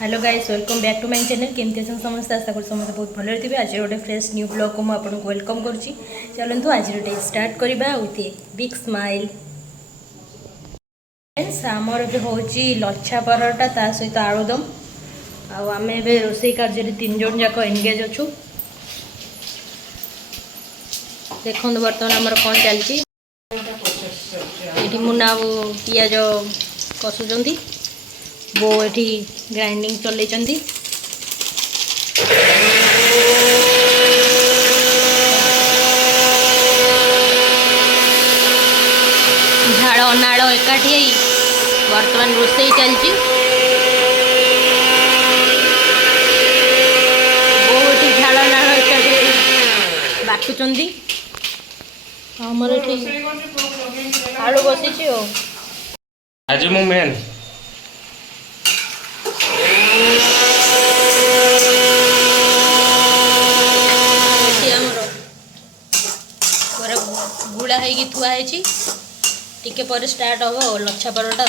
hello guys welcome back to my channel केमती अच्छा समस्त आशा कर समस्त बहुत भले थे आज गोटे फ्रेश न्यू ब्लॉग को मुझे वेलकम करुँची चलतु आज डे स्टार्ट करवा विथ ए बिग स्माइल आमर भी हूँ लच्छा परोटा ता सहित आलुदम आम ए रोसई कार्य 3 जन जाक एंगेज अच्छु देखो बर्तमान आमर कौन चलती मुना पियाज कसुंच बो ये ग्राइंडिंग चल झाड़ अनाड़ एकाठी बर्तमान रोसई चलती बो ये झाड़ अनाड़ एकाठी बाटुंट आमर आलू बसी आज मु मेन गुड़ा है थुआई टिके पर स्टार्ट हम लच्छा परोटा